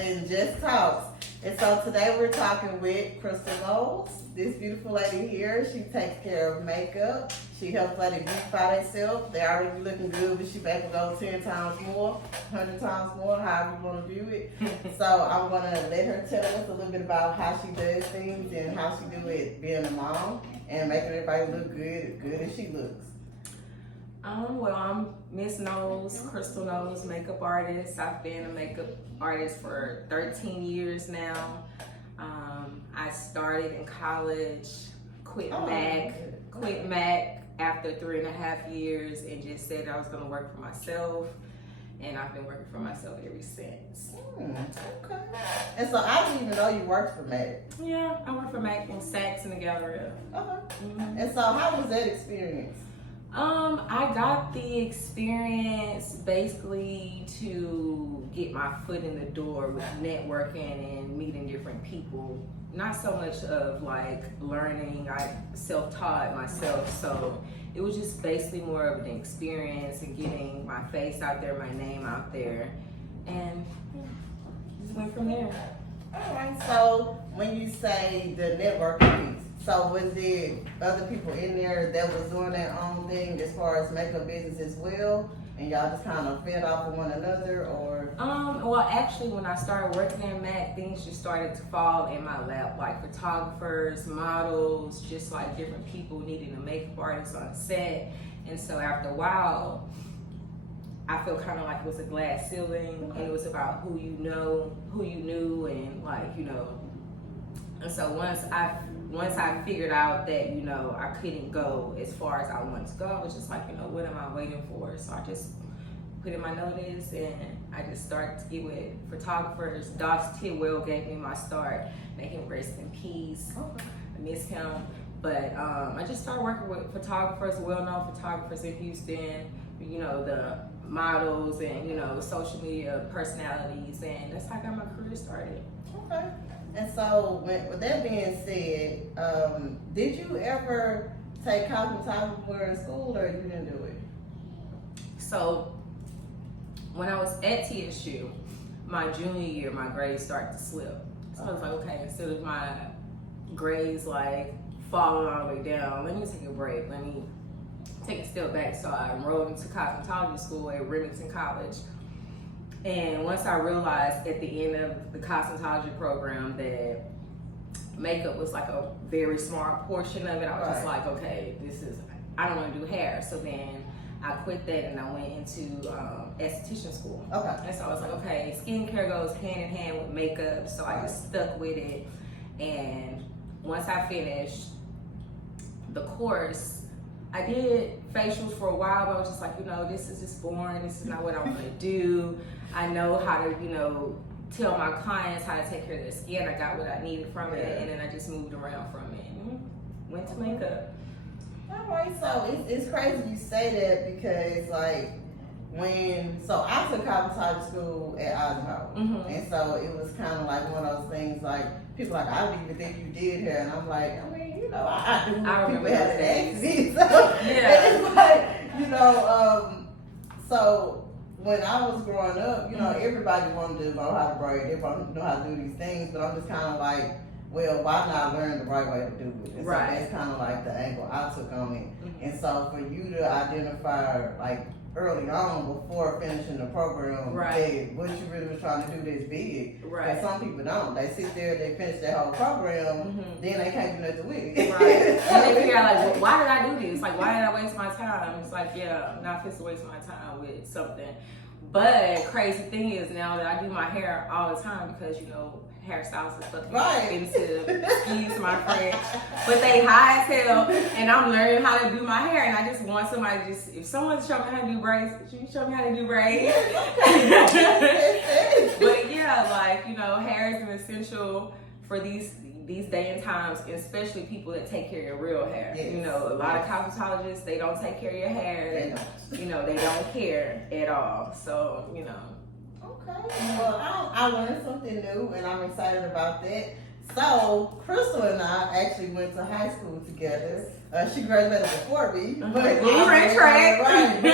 in JessTalks. And so today we're talking with Krystal Knowles. This beautiful lady here, she takes care of makeup. She helps ladies beautify themselves. They already looking good, but she able to go 10 times more, 100 times more, however you want to view it. So I'm going to let her tell us a little bit about how she does things and how she do it being a mom and making everybody look good as she looks. Well, I'm Miss Knowles, Krystal Knowles, makeup artist. I've been a makeup artist for 13 years now. I started in college, quit Mac after 3.5 years and just said I was going to work for myself. And I've been working for myself ever since. Okay. And so I didn't even know you worked for Mac. Yeah, I work for Mac in Saks in the Galleria. Okay. And so how was that experience? I got the experience basically to get my foot in the door with networking and meeting different people. Not so much of like learning, I self-taught myself, so it was just basically more of an experience and getting my face out there, my name out there, and just went from there. All right, so when you say the networking piece, so was there other people in there that was doing their own thing as far as makeup business as well, and y'all just kind of fed off of one another, or? Well, actually, when I started working at MAC, things just started to fall in my lap, like photographers, models, just like different people needing a makeup artist on set. And so after a while, I felt kind of like it was a glass ceiling, and it was about who you knew, and like, you know. And so once I figured out that, you know, I couldn't go as far as I wanted to go, I was just like, you know, what am I waiting for? So I just put in my notice and I just started to get with photographers. Doss Tidwell gave me my start. May him rest in peace. I miss him. But I just started working with photographers, well-known photographers in Houston, you know, the models and, you know, social media personalities, and that's how I got my career started. Okay. And so, with that being said, did you ever take cosmetology in school, or you didn't do it? So, when I was at TSU, my junior year, my grades started to slip. So I was like, okay, instead of my grades like falling all the way down, let me take a break. Let me take a step back. So I enrolled into cosmetology school at Remington College. And once I realized at the end of the cosmetology program that makeup was like a very small portion of it, I was just like, okay, I don't want to do hair. So then I quit that and I went into esthetician school. Okay. And so I was like, okay, skincare goes hand in hand with makeup. So I just stuck with it. And once I finished the course, I did facials for a while, but I was just like, you know, this is just boring. This is not what I want to do. I know how to, you know, tell my clients how to take care of their skin. I got what I needed from it, and then I just moved around from it and went to makeup. All right, so it's crazy you say that because, like, so I took cosmetology school at Eisenhower, and so it was kind of like one of those things, like, people like, I didn't even think you did hair, and I'm like, I mean, you know, I do. People have an accident, so it's like, you know, so when I was growing up, you know, everybody wanted to know how to braid, everybody know how to do these things, but I'm just kind of like, well, why not learn the right way to do it? And so that's kind of like the angle I took on it. And so for you to identify, like, early on before finishing the program, that what you really was trying to do this big. Because some people don't. They sit there, they finish their whole program, then they can't do nothing with it. And they figure out, like, well, why did I do this? Like, why did I waste my time? It's like, yeah, I'm not supposed to waste my time with something. But crazy thing is now that I do my hair all the time because, you know, hairstyles is fucking expensive, excuse my French, but they high as hell, and I'm learning how to do my hair, and I just want somebody if someone show me how to do braids, could you show me how to do braids? But yeah, like, you know, hair is an essential for these day and times, especially people that take care of your real hair. You know, a lot of cosmetologists, they don't take care of your hair. You know, they don't care at all. So, you know. Okay. Well, I learned something new, and I'm excited about that. So, Krystal and I actually went to high school together. She graduated before me, but we ran track. Right.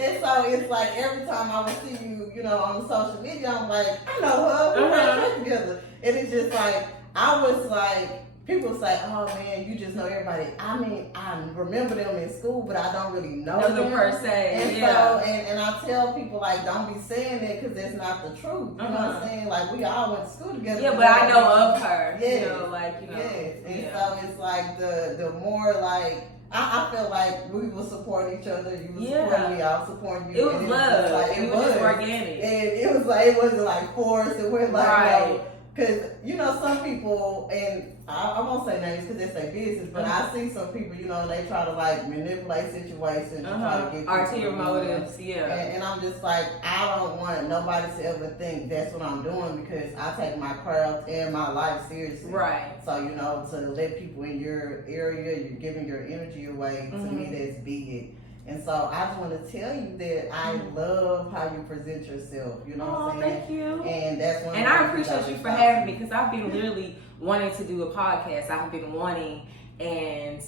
And so it's just like every time I would see you, you know, on social media, I'm like, I know her, we got together. And it's just like, I was like, people say, oh man, you just know everybody. I mean, I remember them in school, but I don't really know them per se. And yeah. so, and I tell people, like, don't be saying that because that's not the truth. You know what I'm saying? Like, we all went to school together. Yeah, but I know of her. Yes. You know, like, you know. Yes. And so it's like the more like, I feel like we were supporting each other. You were supporting me, I was supporting you. It was love. Like, it was just organic. And it was like, it wasn't like forced. It went like, right. Because, you know, some people, and I won't say names because it's their business, but I see some people, you know, they try to like manipulate situations and try to get ulterior motives, And I'm just like, I don't want nobody to ever think that's what I'm doing because I take my craft and my life seriously. Right. So, you know, to let people in your area, you're giving your energy away, to me that's big. And so I just want to tell you that I love how you present yourself. You know what I'm saying? Thank you. And that's one. And I appreciate you for having me because I've been literally wanting to do a podcast. I've been wanting, and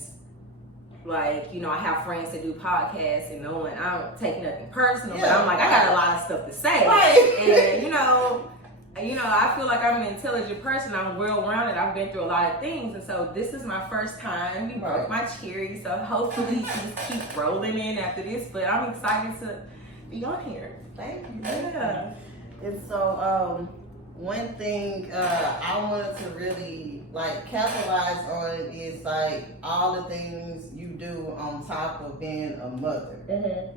like, you know, I have friends that do podcasts, and knowing I don't take nothing personal, but I'm like, I got a lot of stuff to say. Right. And you know, I feel like I'm an intelligent person. I'm well-rounded. I've been through a lot of things. And so this is my first time. You broke my cherry. So hopefully you just keep rolling in after this. But I'm excited to be on here. Thank you. Yeah. And so one thing I wanted to really like capitalize on is like all the things you do on top of being a mother.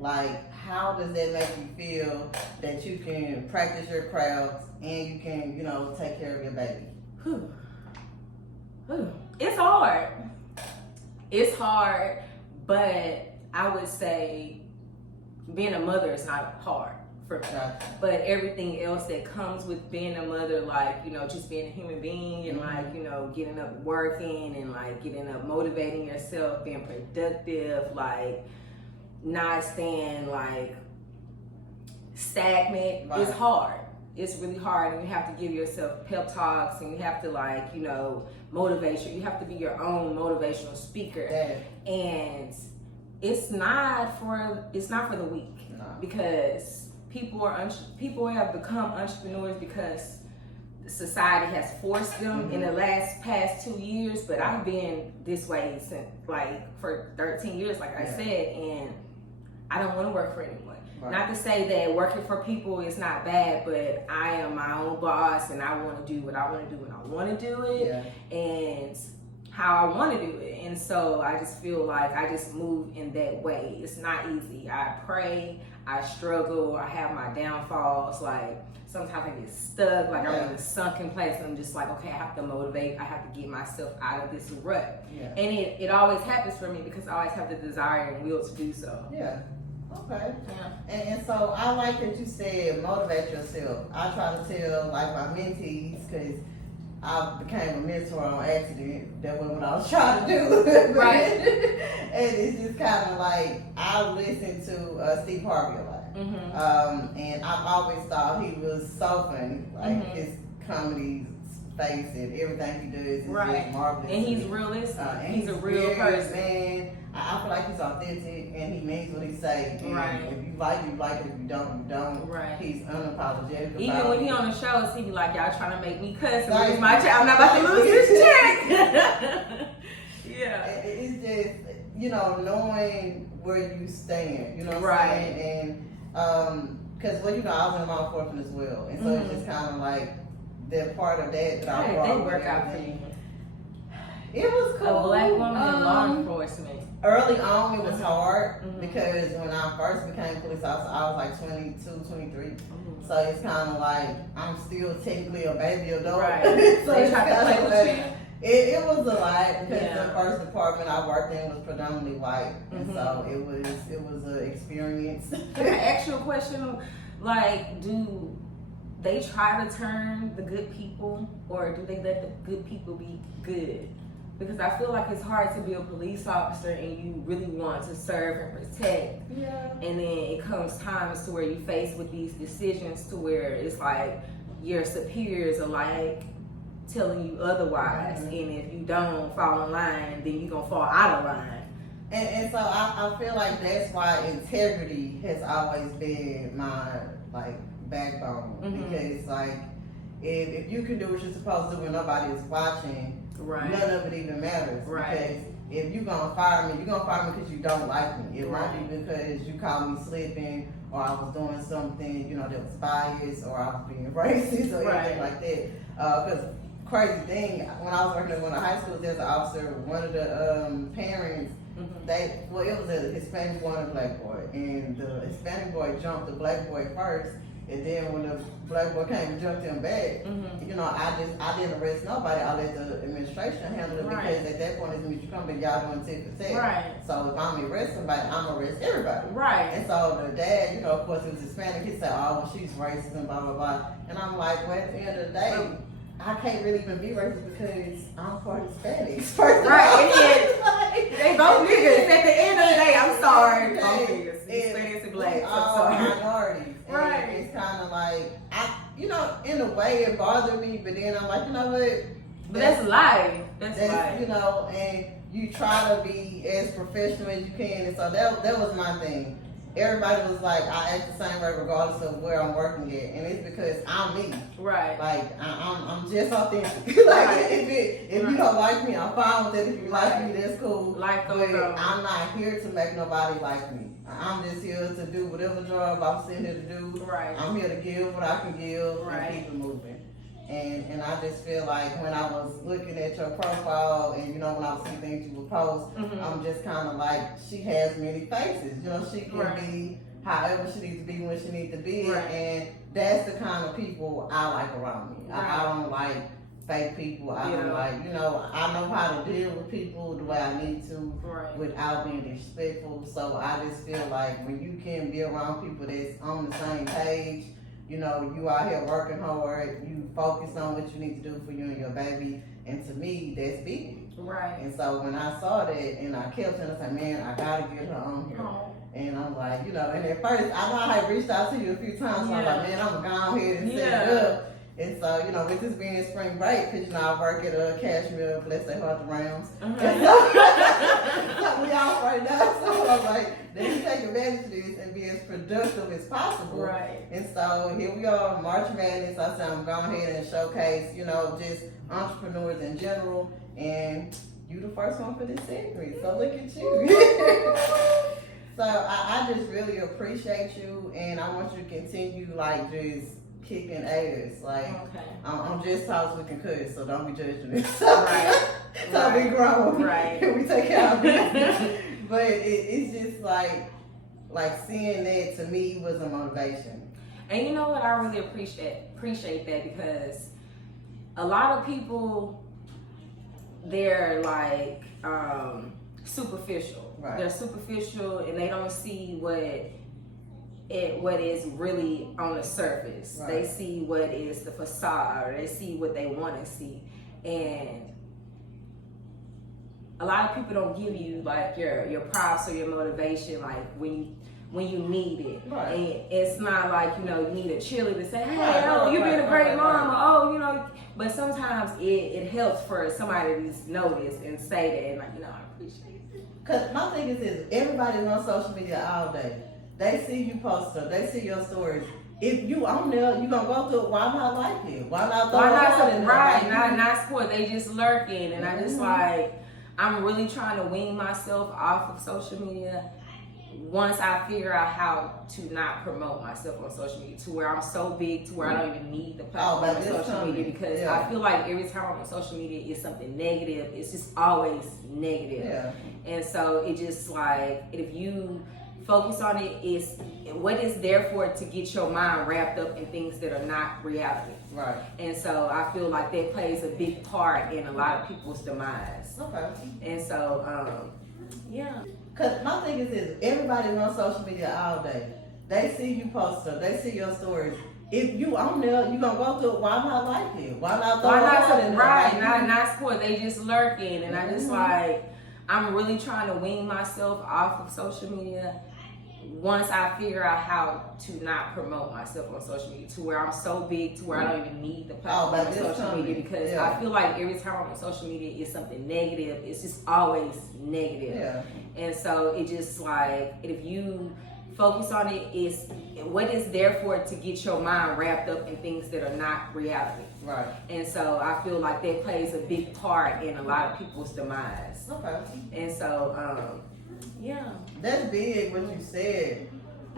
Like, how does that make you feel that you can practice your craft and you can, you know, take care of your baby? It's hard. It's hard, but I would say being a mother is not hard for me. But everything else that comes with being a mother, like, you know, just being a human being and like, you know, getting up working and like getting up motivating yourself, being productive, like not staying like stagnant is hard. It's really hard, and you have to give yourself pep talks, and you have to like, you know, motivate you. You have to be your own motivational speaker, and it's not for the weak because people have become entrepreneurs because society has forced them in the past 2 years. But I've been this way since like for 13 years, like I said, and I don't want to work for anyone. Not to say that working for people is not bad, but I am my own boss and I want to do what I want to do when I want to do it and how I want to do it. And so I just feel like I just move in that way. It's not easy. I pray, I struggle, I have my downfalls. Like sometimes I get stuck, like I'm in a sunken place and I'm just like, okay, I have to motivate. I have to get myself out of this rut. And it always happens for me because I always have the desire and will to do so. Okay. And so I like that you said motivate yourself. I try to tell like my mentees, because I became a mentor on accident. That was what I was trying to do. Right. And it's just kind of like, I listen to Steve Harvey a lot. And I've always thought he was so funny. Like his comedy space and everything he does is just marvelous. And he's realistic. He's a real person. Man. I feel like he's authentic and he means what he say. If you like it, you like it. If you don't, you don't. He's unapologetic. Even when he on the shows, he be like, y'all trying to make me cuss and lose my check. I'm not about to lose this check. It's just, you know, knowing where you stand. You know what I'm saying? And because, well, you know, I was in law enforcement as well. And so it's just kind of like that part of that I brought. They work out for you. It was cool. A black woman in law enforcement. Early on, it was hard because when I first became police officer, I was like 22, 23. So it's kind of like I'm still technically a baby adult. So they try to play with you. It was a lot because the first department I worked in was predominantly white, and so it was an experience. Can I ask you a question? Like, do they try to turn the good people, or do they let the good people be good? Because I feel like it's hard to be a police officer and you really want to serve and protect. And then it comes times to where you face with these decisions to where it's like your superiors are like telling you otherwise. And if you don't fall in line, then you're going to fall out of line. And so I feel like that's why integrity has always been my like backbone. Because like if you can do what you're supposed to do when nobody is watching, none of it even matters. Because if you're gonna fire me, you're gonna fire me because you don't like me. It might be because you caught me slipping, or I was doing something, you know, that was biased, or I was being racist, or anything like that. Because crazy thing, when I was working at one of the high schools as an officer, one of the parents, it was a Hispanic boy and a black boy, and the Hispanic boy jumped the black boy first, and then when the black boy came and jumped him back, you know, I didn't arrest nobody. I let the administration handle it because at that point, it's you come to y'all doing tit for tat. So if I'm arrest somebody, I'm gonna arrest everybody. And so the dad, you know, of course, he was Hispanic. He said, "Oh, well, she's racist and blah blah blah." And I'm like, well, at the end of the day, I can't really even be racist because I'm part Hispanic. They both niggas. At the end of the day, I'm sorry. Both niggas. Hispanics and blacks. All minorities. And it's kind of like, you know, in a way it bothered me, but then I'm like, you know what? But that's life. That's life. You know, and you try to be as professional as you can. And so that was my thing. Everybody was like, I act the same way regardless of where I'm working at, and it's because I'm me. Like I'm just authentic. Like if you don't like me, I'm fine with it. If you like me, that's cool. But I'm not here to make nobody like me. I'm just here to do whatever job I'm sitting here to do. I'm here to give what I can give and keep it moving. And I just feel like when I was looking at your profile and, you know, when I was seeing things you would post, I'm just kind of like, she has many faces. You know, she can be however she needs to be when she needs to be. And that's the kind of people I like around me. I don't like fake people. I don't like, you know, I know how to deal with people the way I need to without being disrespectful. So I just feel like when you can be around people that's on the same page, you know, you out here working hard, you focus on what you need to do for you and your baby, and to me, that's big. And so when I saw that, and I kept saying, I said, man, I gotta get her on here. And I'm like, you know, and at first, I know I had reached out to you a few times, so I'm like, man, I'm gonna go on here and set it up. And so, you know, with this being spring break, because, you know, I work at Cashmere, bless their heart, the Rams. And so, we off right now, so I'm like, let me take advantage of this and be as productive as possible. And so, here we are, March Madness. I said, I'm going ahead and showcase, you know, just entrepreneurs in general. And you the first one for this segment, so look at you. So, I just really appreciate you, and I want you to continue, like, just kicking ass. Like, I'm JessTalks with cuss, so don't be judging me. So be grown. We take care of business. But it's just like seeing that to me was a motivation. And you know what? I really appreciate that, because a lot of people, they're like superficial. They're superficial, and they don't see what is really on the surface. They see what is the facade, or they see what they want to see, and a lot of people don't give you like your props or your motivation, like when you need it. And it's not like, you know, you need a cheerleader to say, hey, you've been a great mom, or oh, you know. But sometimes it helps for somebody to just notice and say that, and like, you know, I appreciate it. Cause my thing is everybody's on social media all day. They see you post stuff. They see your stories. If you on there, you gonna go through it. Why not like it? Why not throw it in there? Not support. They just lurking, and I just like, I'm really trying to wean myself off of social media. Once I figure out how to not promote myself on social media, to where I'm so big to where I don't even need the platform of social media, because I feel like every time I'm on social media it's something negative. It's just always negative. And so it just like, if you focus on it, is what is there for it to get your mind wrapped up in things that are not reality. And so I feel like that plays a big part in a lot of people's demise. And so Cause my thing is everybody's on social media all day. They see you post stuff. They see your stories. If you on there, you gonna go through it. Why not like it? Why not throw it in there? Not support. They just lurking, and I just like, I'm really trying to wean myself off of social media. once I figure out how to not promote myself on social media, to where I'm so big to where I don't even need the platform on social media, because I feel like every time I'm on social media it's something negative. It's just always negative. Yeah. And so it just like, if you focus on it, is what is there for to get your mind wrapped up in things that are not reality. Right. And so I feel like that plays a big part in a lot of people's demise. Okay. And so, yeah. That's big what you said.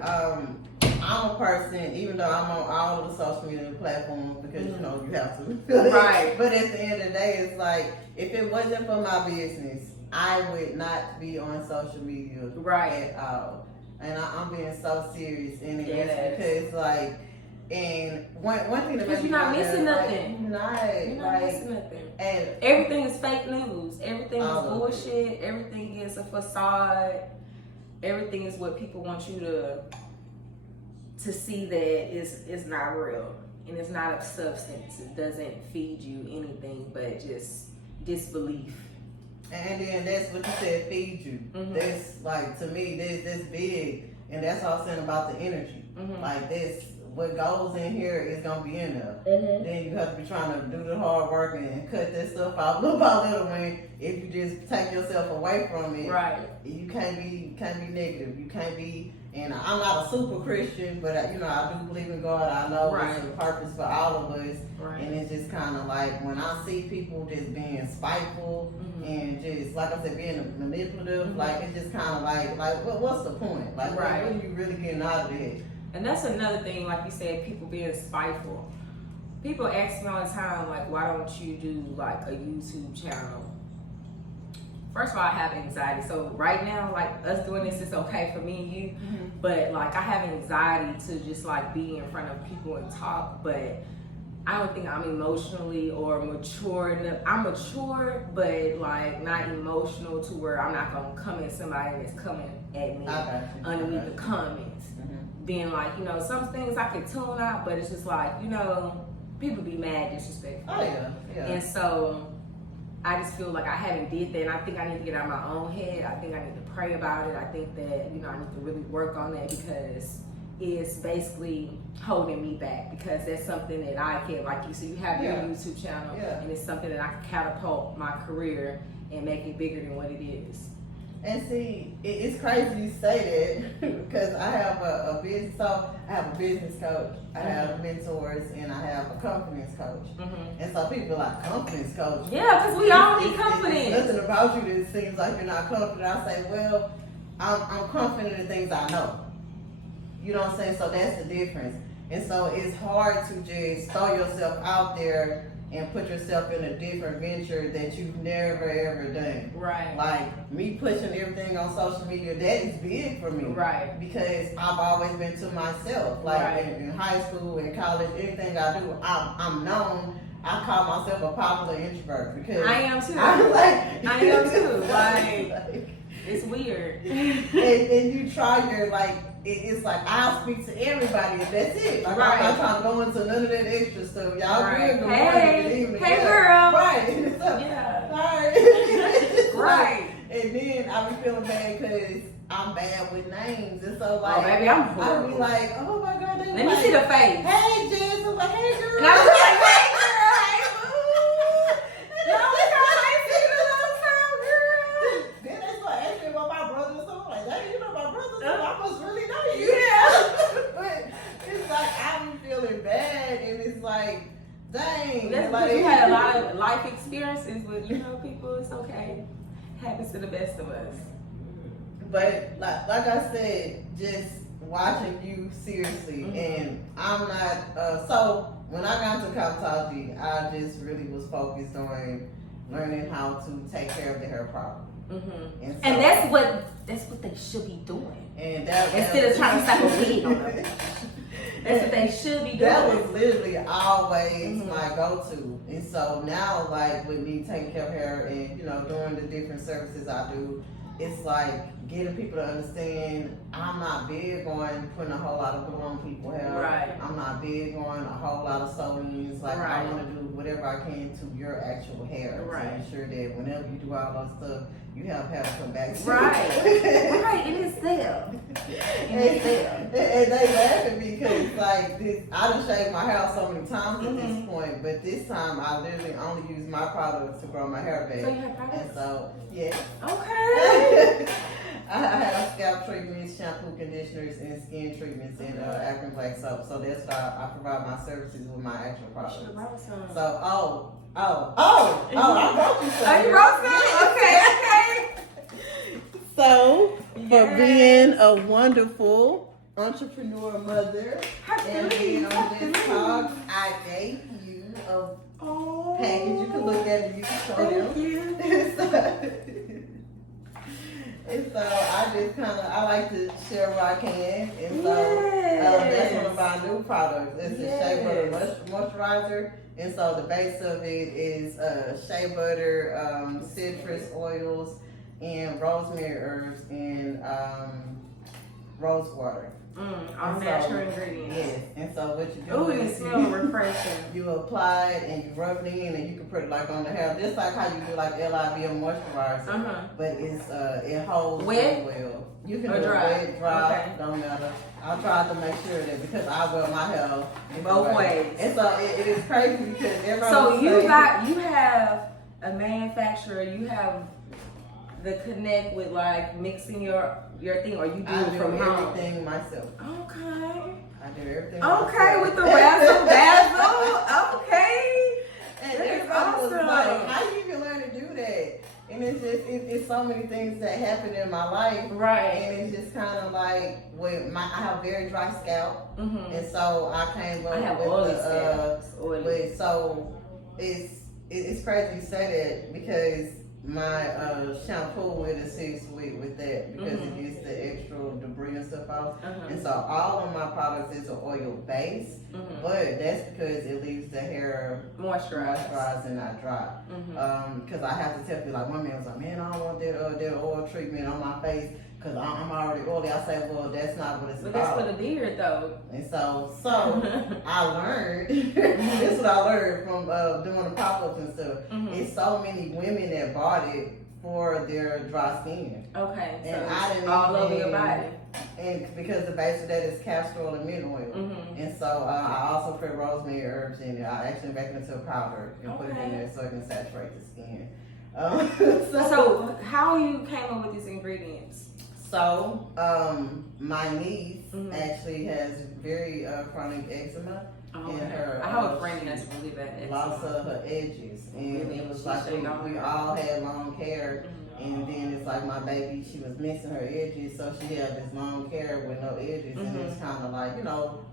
I'm a person, even though I'm on all of the social media platforms, because you know you have to. Right. But at the end of the day, it's like, if it wasn't for my business, I would not be on social media at all. And I'm being so serious in it. Yes. Because like, and one thing that because you're not missing Like, nothing. you're not missing nothing. And everything is fake news. Everything is all of bullshit. Everything is a facade. Everything is what people want you to see that is not real, and it's not of substance. It doesn't feed you anything but just disbelief. And then that's what you said, feed you. That's like, to me, that's big, and that's all I'm saying about the energy. Like this, what goes in here is gonna be in there. Then you have to be trying to do the hard work and cut that stuff out little by little. When if you just take yourself away from it, you can't be negative. You can't be. And I'm not a super Christian, but I do believe in God. I know there's a purpose for all of us. And it's just kind of like, when I see people just being spiteful and just, like I said, being manipulative, like, it's just kind of like what's the point? Like, what are you really getting out of it? And that's another thing, like you said, people being spiteful. People ask me all the time, like, why don't you do like a YouTube channel? First of all, I have anxiety. So right now, like, us doing this is okay for me and you, but like, I have anxiety to just like be in front of people and talk, but I don't think I'm emotionally or mature enough. I'm mature, but like not emotional to where I'm not gonna come at somebody that's coming at me underneath the comments. Being like, some things I can tune out, but it's just like, people be mad disrespectful. Oh yeah. And so I just feel like I haven't did that, and I think I need to get out of my own head. I think I need to pray about it. I think that, I need to really work on that, because it's basically holding me back, because that's something that I can, like you said, you have your YouTube channel, and it's something that I can catapult my career and make it bigger than what it is. And see, it's crazy you say that, because I have a business, so I have a business coach, I have mentors, and I have a confidence coach. And so people are like, confidence coach? Yeah, because we all need confidence. There's nothing about you that seems like you're not confident. I say, well, I'm confident in things I know. You know what I'm saying? So that's the difference. And so it's hard to just throw yourself out there and put yourself in a different venture that you've never ever done. Right. Like me pushing everything on social media, that is big for me. Right. Because I've always been to myself. Like in high school, in college, anything I do, I'm known. I call myself a popular introvert, because I am too. I am too. Like, it's weird. and you try your it's like, I'll speak to everybody and that's it. Like, I'm not trying to go into none of that extra stuff. Y'all good, good morning, good evening. Hey girl. Right. Sorry. Right. And then I be feeling bad because I'm bad with names. And so like, baby, I'm horrible. I be like, oh my God. Let me see the face. Hey Jess. I'm like, hey girl. And I was like, hey girl. Hey boo. Then they start asking about my brother. So I'm like, hey, you know my brother, so I must really know you. Yeah. But it's like, I be feeling bad, and it's like, dang. That's because you had a lot of life experiences with, people. It's okay. Happens to the best of us. But like I said, just watching you seriously, and I'm not. So when I got into cosmetology, I just really was focused on learning how to take care of the hair problem. And that's what they should be doing. And instead of trying to slap a wig on them. That's what they should be doing. That was literally always my go-to. And so now, like, with me taking care of hair and, doing the different services I do, it's like getting people to understand I'm not big on putting a whole lot of glue on people's hair. Right. I'm not big on a whole lot of sew-ins. Like, I want to do whatever I can to your actual hair to ensure that whenever you do all those stuff, you have to come back to. Right, right, and it's there. And they laugh at me because like this, I done shaved my hair so many times at this point, but this time I literally only use my products to grow my hair back. So you have products? And so, yeah. Okay. I have scalp treatments, shampoo, conditioners, and skin treatments, and African black soap. So that's why I provide my services with my actual products. So, I wrote you some. Oh, you wrote some? Okay. So, for being a wonderful entrepreneur mother, and being on JessTalks, I gave you a package. You can look at it. You can show them. Thank you. And so I just I like to share what I can. And so that's one of our new products. It's a shea butter moisturizer. And so the base of it is shea butter, citrus oils, and rosemary herbs, and rose water. All natural ingredients. Yes. And so what you do Ooh, it is smells refreshing. you apply it and you rub it in, and you can put it like on the hair, just like how you do like LIV moisturizer. But it's it holds wet? Well. You can or do dry? Wet, dry, Okay. don't matter. I tried to make sure that because I wear my hair Both ways. And so it is crazy because everybody. So you have a manufacturer, you have the connect with like mixing your thing, or you do it from home? Everything myself. Okay. I do everything. Okay, myself. with the razzle dazzle. Okay. And That is everybody was awesome. like, how you even learn to do that? And it's just, it's so many things that happen in my life. Right. And it's just kind of like, I have very dry scalp. And so I came up I have with oily scalp. so it's crazy you say that because my shampoo it assists with that because it gets the extra debris and stuff out. And so all of my products is an oil base, but that's because it leaves the hair moisturized and not dry. Because I have to tell people, like one man was like, man, I don't want that oil treatment on my face because I'm already oily. I say, well, that's not what it's But about. that's for the beard though. And so I learned, this is what I learned from doing the pop-ups and stuff. It's so many women that bought it for their dry skin. Okay, And so I didn't all over your body. And because the base of that is castor oil and mint oil. And so I also put rosemary herbs in it. I actually make it into a powder and put it in there so it can saturate the skin. So how you came up with these ingredients? So, my niece actually has very chronic eczema. And her, I have a friend that's really bad eczema. Loss of her edges. And it was like we all had long hair. And then it's like my baby, she was missing her edges. So she had this long hair with no edges. And it's kind of like,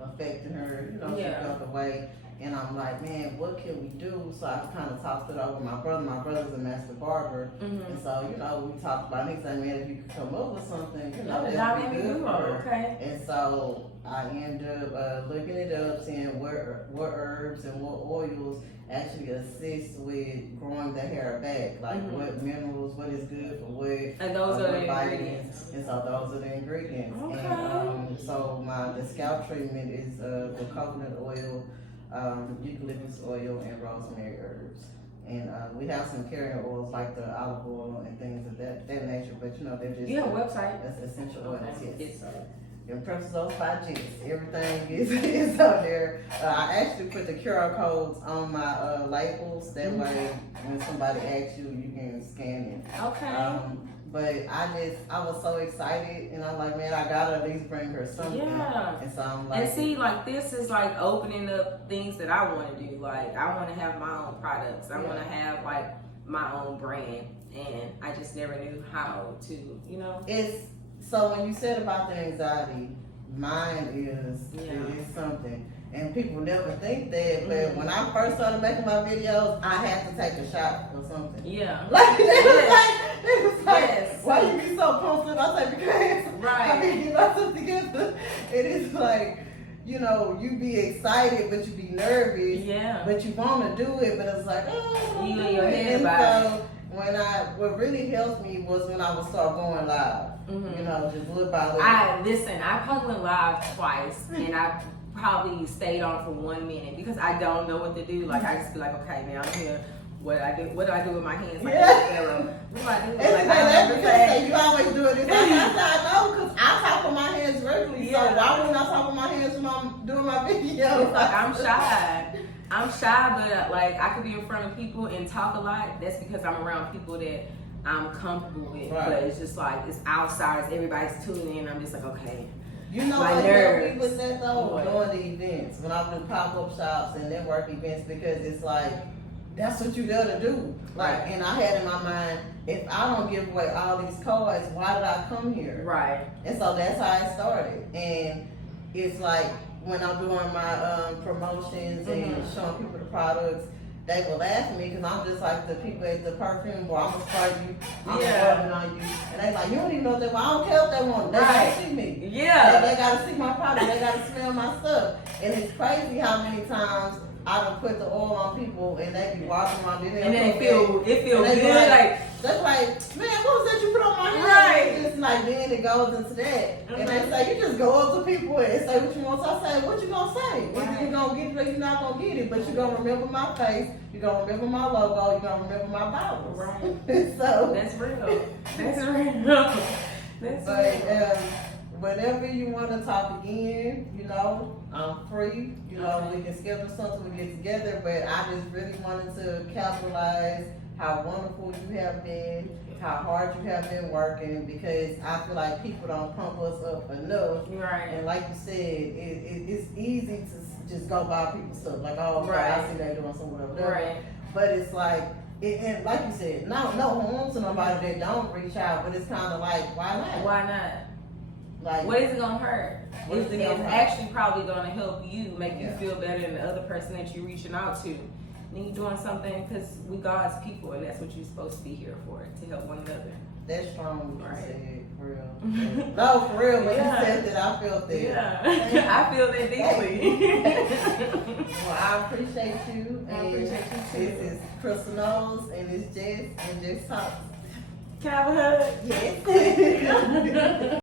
affecting her. She felt away. And I'm like, man, what can we do? So I kind of talked it over with my brother. My brother's a master barber. And so, we talked about it. He said, man, if you could come up with something, that would be good for her. Okay. And so I ended up looking it up, seeing what herbs and what oils actually assist with growing the hair back. Like what minerals, what is good for what. And those are the ingredients. And so those are the ingredients. Okay. And so the scalp treatment is the coconut oil, eucalyptus oil, and rosemary herbs. And we have some carrier oils like the olive oil and things of that nature, but they're just. You have a website? That's essential oils, yes. So. And Krystal by Jess. Everything is on there. I actually put the QR codes on my labels. That way, when somebody asks you, you can scan it. Okay. But I was so excited, and I'm like, man, I gotta at least bring her something. Yeah. And so I'm like, and see, like this is like opening up things that I want to do. Like I want to have my own products. I want to have like my own brand, and I just never knew how to, It's so when you said about the anxiety, mine is something. And people never think that, but when I first started making my videos, I had to take a shot or something. Yeah. Like, it was like, why you be so pumped up? I said, because I mean, get myself together. It is like, you be excited, but you be nervous. Yeah. But you want to do it, but it's like, oh. You in your head about it. What really helped me was when I would start going live. Just little by little. I probably went live twice, and I probably stayed on for 1 minute because I don't know what to do. Like I just be like, okay, man, I'm here. What do I do with my hands? Like, Yeah. what do I do? It's Like, that's I because say, you always do it. It's like, that's how I know, because I talk with my hands regularly. Yeah. So why wouldn't I talk with my hands when I'm doing my video? it's like I'm shy. I'm shy, but like I could be in front of people and talk a lot. That's because I'm around people that I'm comfortable with. Right. But it's just like it's outsiders. Everybody's tuning in. I'm just like, okay. You know My what nerves. helped me with that though? What? Doing the events. When I do pop-up shops and network events, because it's like, that's what you gotta do. Like, Right. and I had in my mind, if I don't give away all these cards, why did I come here? Right. And so that's how it started. And it's like, when I'm doing my promotions and showing people the products, they will laugh at me because I'm just like the people at the perfume bar. I'm gonna spray you, I'm gonna on you, and they like, you don't even know what they want. I don't care if they want. They gotta see me. Yeah. They gotta see my product. They gotta smell my stuff. And it's crazy how many times I done put the oil on people and they be walking around and it feels good. Like that's like, man, what was that you put on my hand? Right. It's just like then it goes into that. And they say, you just go up to people and say what you want. So I say, what you gonna say? Either you gonna get it or you're not gonna get it, but you gonna remember my face, you're gonna remember my logo, you're gonna remember my bottles. Right. So that's real. That's real. That's real. Whenever you want to talk again, you know, I'm free. You know, we can schedule something, we get together. But I just really wanted to capitalize how wonderful you have been, how hard you have been working, because I feel like people don't pump us up enough. Right. And like you said, it's easy to just go buy people's stuff. Like, oh, okay, Right. I see they doing some whatever. Right. But it's like, and like you said, no harm to nobody that don't reach out. But it's kind of like, why not? Why not? Like, What is it gonna hurt? It's hurt? actually probably gonna help you, make you Yeah. feel better than the other person that you're reaching out to. And you're doing something because we God's people, and that's what you're supposed to be here for, to help one another. That's strong what you Right. said, for real. No, for real, when Yeah. you said that, I felt that. Yeah, I feel that deeply. Well, I appreciate you. I And appreciate you too. This is Krystal Knowles, and it's Jess and JessTalks. Can I have a hug? Yes.